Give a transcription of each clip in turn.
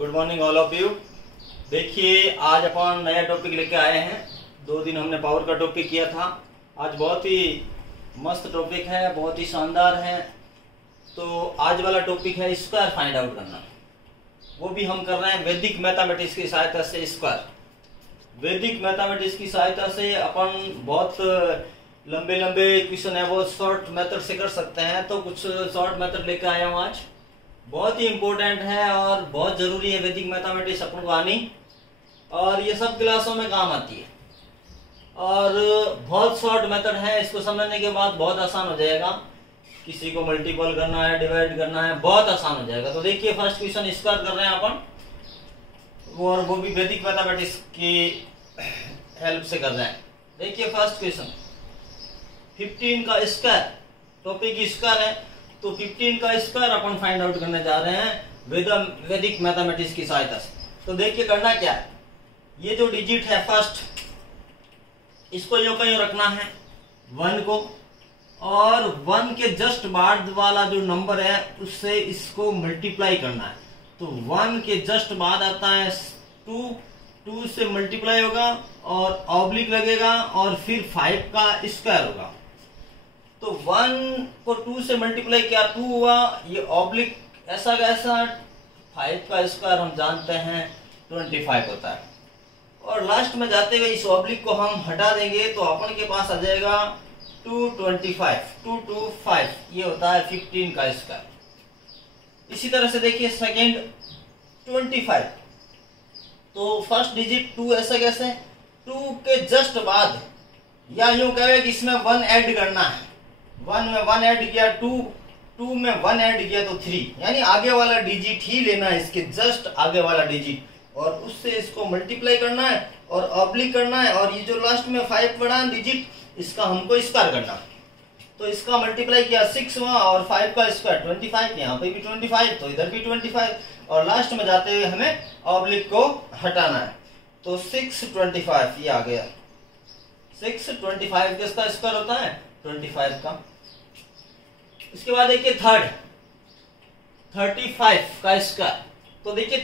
Good morning all of you. देखिए आज अपन नया टॉपिक लेके आए हैं। 2 दिन हमने पावर का टॉपिक किया था। आज बहुत ही मस्त टॉपिक है, बहुत ही शानदार है। तो आज वाला टॉपिक है स्क्वायर फाइंड आउट करना। वो भी हम कर रहे हैं वैदिक मैथमेटिक्स की सहायता से। स्क्वायर वैदिक मैथमेटिक्स की सहायता से अपन बहुत लंबे लंबे क्वेश्चन है वो शॉर्ट मेथड से कर सकते हैं। तो कुछ शॉर्ट मेथड लेके आया हूँ आज। बहुत ही इम्पोर्टेंट है और बहुत जरूरी है वैदिक मैथमेटिक्स अपन को आनी, और ये सब क्लासों में काम आती है। और बहुत शॉर्ट मेथड है, इसको समझने के बाद बहुत आसान हो जाएगा। किसी को मल्टीपल करना है, डिवाइड करना है, बहुत आसान हो जाएगा। तो देखिए फर्स्ट क्वेश्चन स्क्वायर कर रहे हैं अपन, और वो भी वैदिक मैथमेटिक्स की हेल्प से कर रहे हैं। देखिए फर्स्ट क्वेश्चन 15 का स्क्वायर, टॉपिक स्क्वायर है तो 15 का स्क्वायर अपन फाइंड आउट करने जा रहे हैं वैदिक मैथमेटिक्स की सहायता से। तो देखिए करना क्या है, ये जो डिजिट है फर्स्ट, इसको यूं कहीं रखना है 1 को, और 1 के जस्ट बाद वाला जो नंबर है उससे इसको मल्टीप्लाई करना है। तो 1 के जस्ट बाद आता है 2 से मल्टीप्लाई होगा और ऑब्लिक लगेगा और फिर 5 का स्क्वायर होगा। तो 1 को 2 से मल्टीप्लाई किया 2 हुआ, ये ऑब्लिक ऐसा कैसा 5 का स्क्वायर हम जानते हैं 25 होता है। और लास्ट में जाते हुए इस ऑब्लिक को हम हटा देंगे तो अपन के पास आ जाएगा 225, 2 2 5, ये होता है 15 का स्क्वायर। इसी तरह से देखिए सेकेंड 25, तो फर्स्ट डिजिट 2 ऐसा कैसे, 2 के जस्ट बाद, या यूं कहे कि इसमें 1 ऐड करना है। 1 में 1 ऐड किया 2 में 1 ऐड किया तो 3, यानी आगे वाला डिजिट ही लेना है, इसके जस्ट आगे वाला डिजिट, और उससे इसको मल्टीप्लाई करना है और ऑब्लिक करना है। और ये जो लास्ट में 5 बड़ा डिजिट, इसका हमको स्क्वायर करना है। तो इसका मल्टीप्लाई किया 6 हुआ और 5 का स्क्वायर 25, यहाँ पे भी 25 तो इधर भी 25, और लास्ट में जाते हुए हमें ऑब्लिक को हटाना है। तो 625 ये आ गया। 625 किसका स्क्वायर होता है 25 का। इसके बाद देखिए थर्ड 35 का स्क्वायर। तो देखिए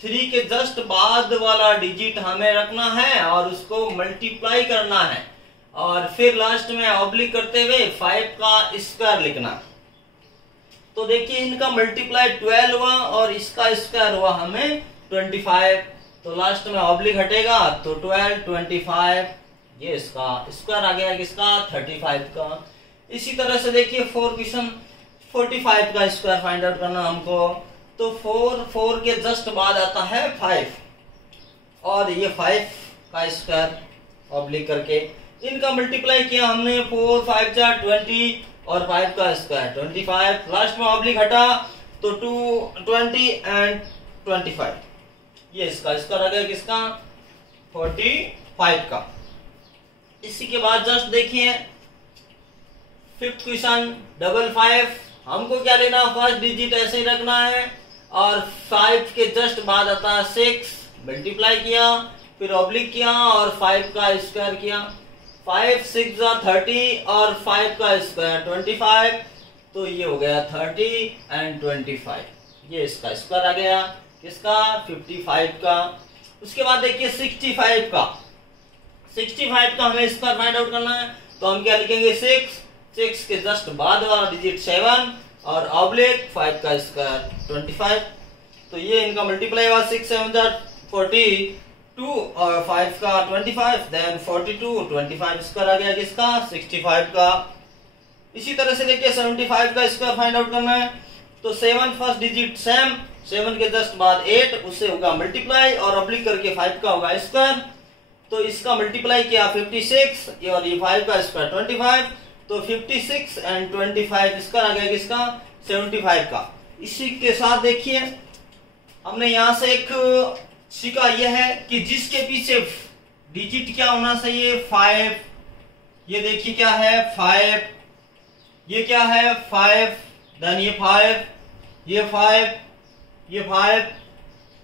3 के जस्ट बाद वाला डिजिट हमें रखना है और उसको मल्टीप्लाई करना है, और फिर लास्ट में ऑब्लिक करते हुए 5 का स्क्वायर लिखना। तो देखिए इनका मल्टीप्लाई 12 हुआ और इसका स्क्वायर हुआ हमें 25। तो लास्ट में ऑब्लिक हटेगा तो 12 25, ये इसका स्क्वायर आ गया किसका 35 का। इसी तरह से देखिए 4 क्वेश्चन 45 का स्क्वायर फाइंड आउट करना हमको। तो 4 के जस्ट बाद आता है 5, और ये 5 का स्क्वायर ऑब्लिक करके इनका मल्टीप्लाई किया हमने। 4 5 4 20 और 5 का स्क्वायर 25, लास्ट में ऑब्लिक हटा तो 2 20 एंड 25, ये इसका स्क्वायर आ गया किसका 45 का। इसी के बाद जस्ट देखिए 5th क्वेश्चन 55, हमको क्या लेना, फर्स्ट डिजिट ऐसे ही रखना है, और 5 के जस्ट बाद आता है 6, मल्टीप्लाई किया फिर ऑब्लिक किया और 5 का स्क्वायर किया। 5 6 30 और 5 का स्क्वायर 25, तो ये हो गया 30 एंड 25, ये इसका स्क्वायर आ गया किसका 55 का। उसके बाद देखिए 65 का हमें स्क्वायर फाइंड आउट करना है। तो हम क्या लिखेंगे 6 के जस्ट बाद वाला डिजिट 7 और ऑब्लिक 5 का स्क्वायर 25। तो ये इनका मल्टीप्लाई हुआ 6 7 42 और 5 का 25, देन 42 25 स्क्वायर आ गया किसका 65 का। इसी तरह से देखिए 75 का स्क्वायर फाइंड आउट करना है। तो 7 फर्स्ट डिजिट सेम, 7 के जस्ट बाद 8, उससे होगा मल्टीप्लाई और ऑब्लिक करके 5 का होगा स्क्वायर। तो इसका मल्टीप्लाई किया 56 और ये 5 का स्क्वायर 25, तो 56 एंड 25 स्क्वायर आ गया किसका 75 का। इसी के साथ देखिए हमने यहां से एक सीखा यह है कि जिसके पीछे डिजिट क्या होना चाहिए 5, ये देखिए क्या है 5, ये क्या है 5, देन ये 5, ये 5, ये 5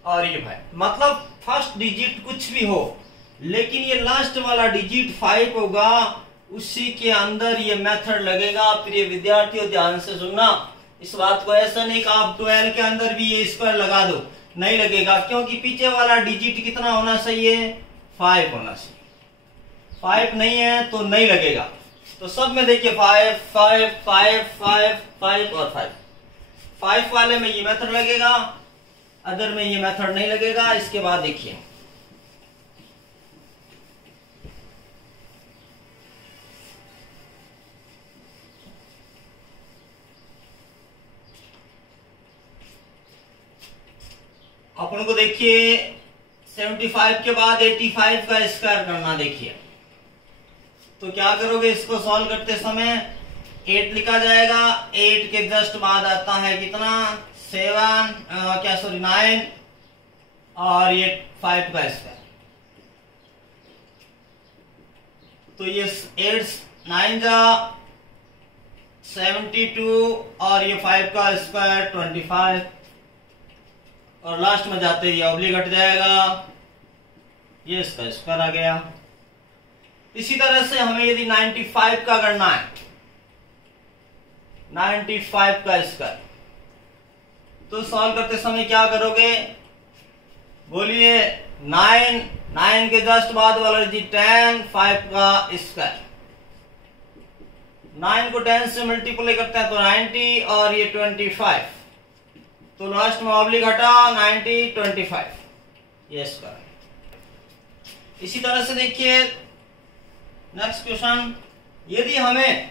और ये 5। मतलब फर्स्ट डिजिट कुछ भी हो, लेकिन ये लास्ट वाला डिजिट 5 होगा, उसी के अंदर ये मेथड लगेगा। प्रिय विद्यार्थियों ध्यान से सुनना, इस बात को ऐसा नहीं कि आप 12 के अंदर भी ये स्क्वायर लगा दो, नहीं लगेगा, क्योंकि पीछे वाला डिजिट कितना होना चाहिए, 5 होना चाहिए। 5 नहीं है तो नहीं लगेगा। तो सब में देखिए 5 5 5 5 5 और 5 वाले में ये मेथड लगेगा, अदर में ये मेथड नहीं लगेगा। इसके बाद देखिए अपन को, देखिए 75 के बाद 85 का स्क्वायर करना। देखिए तो क्या करोगे, इसको सॉल्व करते समय 8 लिखा जाएगा, 8 के जस्ट बाद आता है कितना, 9 और ये 5 का स्क्वायर। तो ये 8 9 जा 72 और ये 5 का स्क्वायर 25 और लास्ट में जाते ही ऑब्लिक हट जाएगा, ये इसका स्क्वायर आ गया। इसी तरह से हमें यदि 95 का करना है, 95 का स्क्वायर, तो सॉल्व करते समय क्या करोगे, बोलिए 9 के जस्ट बाद वाला डिजिट 10, 5 का स्क्वायर। 9 को 10 से मल्टीप्लाई करते हैं तो 90 और ये 25, तो लास्ट में ऑब्लिक हटा 90 25, ये स्क्वायर। इसी तरह से देखिए नेक्स्ट क्वेश्चन, यदि हमें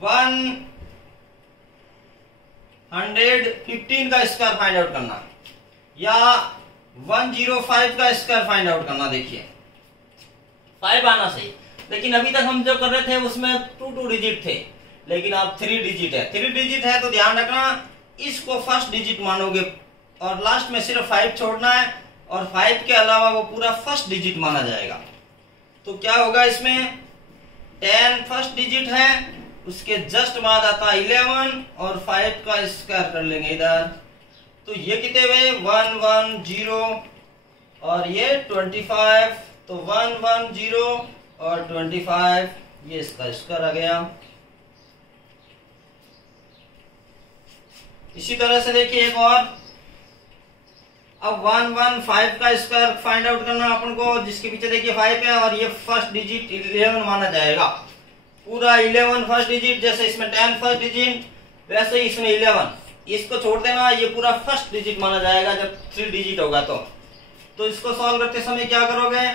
115 का स्क्वायर फाइंड आउट करना या 105 का स्क्वायर फाइंड आउट करना, देखिए 5 आना सही, लेकिन अभी तक हम जो कर रहे थे उसमें 2 डिजिट थे, लेकिन अब 3 डिजिट है। 3 डिजिट है तो ध्यान रखना इसको फर्स्ट डिजिट मानोगे और लास्ट में सिर्फ 5 छोड़ना है, और 5 के अलावा वो पूरा फर्स्ट डिजिट माना जाएगा। तो क्या होगा, इसमें 10 फर्स्ट डिजिट है, उसके जस्ट बाद आता है 11 और 5 का स्क्वायर कर लेंगे इधर, तो ये कितने हुए 110 और ये 25, तो 110 और 25, ये इसका स्क्वायर आ गया। इसी तरह से देखिए एक और, अब 115 का स्क्वायर फाइंड आउट करना अपन को, जिसके पीछे देखिए 5 है और ये फर्स्ट डिजिट 11 माना जाएगा, पूरा 11 फर्स्ट डिजिट, जैसे इसमें 10 फर्स्ट डिजिट वैसे ही इसमें 11, इसको छोड़ देना, ये पूरा फर्स्ट डिजिट माना जाएगा जब 3 डिजिट होगा। तो इसको सॉल्व करते समय क्या करोगे,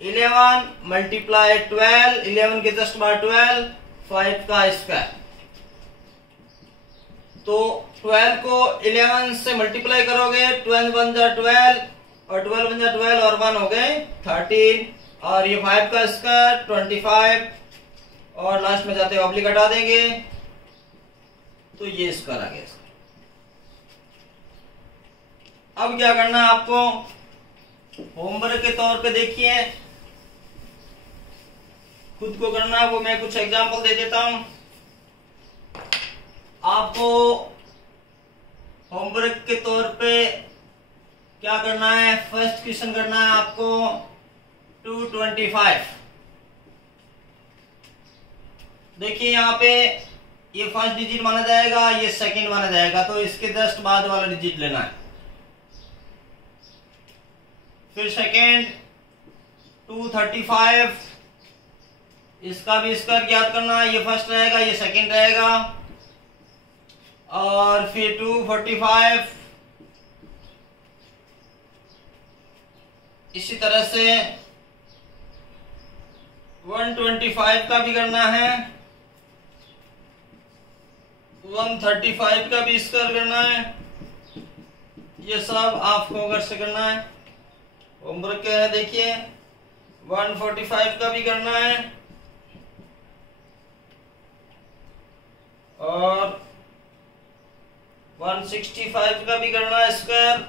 11 मल्टीप्लाई 12, 11 के जस्ट बाद 12, 5 का स्क्वायर, तो 12 को 11 से मल्टीप्लाई करोगे, 12 1 जा 12 और 12 1 जा 12 और 1 हो गए 13, और ये 5 का स्क्वायर 25 और लास्ट में जाते ऑब्लिक हटा देंगे, तो ये स्क्वायर आ गया। अब क्या करना है आपको, होमवर्क के तौर पे देखिए खुद को करना है, वो मैं कुछ एग्जांपल दे देता हूं आपको। होमवर्क के तौर पे क्या करना है, फर्स्ट क्वेश्चन करना है आपको 225। देखिए यहाँ पे ये फर्स्ट डिजिट माना जाएगा, ये सेकंड माना जाएगा, तो इसके जस्ट बाद वाला डिजिट लेना है। फिर सेकंड 235, इसका भी स्क्वायर ज्ञात करना है, ये फर्स्ट रहेगा, ये सेकंड रहेगा, और फिर 245, इसी तरह से 125 का भी करना है, 135 का भी स्क्वायर करना है, ये सब आपको घर से करना है। होमवर्क क्या है देखिए, 145 का भी करना है और 165 का भी करना है स्क्वायर,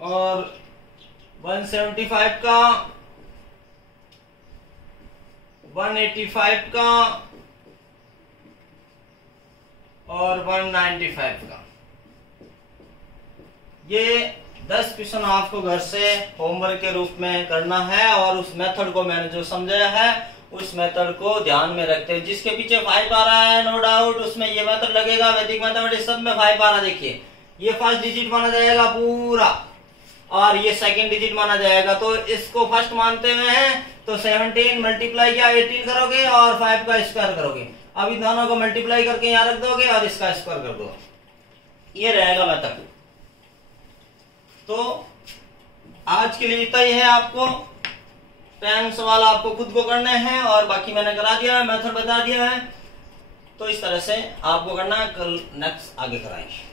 और 175 का, 185 का और 195 का। ये 10 क्वेश्चन आपको घर से होमवर्क के रूप में करना है, और उस मेथड को मैंने जो समझाया है उस मेथड को ध्यान में रखते हुए, जिसके पीछे 5 आ रहा है नो डाउट उसमें ये मेथड लगेगा। वैदिक मैथमेटिक्स सब में 5 आ रहा, देखिए ये फर्स्ट डिजिट माना जाएगा पूरा और ये सेकंड डिजिट माना जाएगा। तो इसको फर्स्ट मानते हुए हैं तो 17 मल्टीप्लाई किया 18 करोगे और 5 का स्क्वायर करोगे। अब इन दोनों को मल्टीप्लाई करके यहाँ रख दोगे और इसका स्क्वायर कर दो, ये रहेगा मेथड। तो आज के लिए इतना ही है, आपको 10 सवाल आपको खुद को करने हैं और बाकी मैंने करा दिया है, मेथड बता दिया है। तो इस तरह से आपको करना है, कल नेक्स्ट आगे कराएंगे।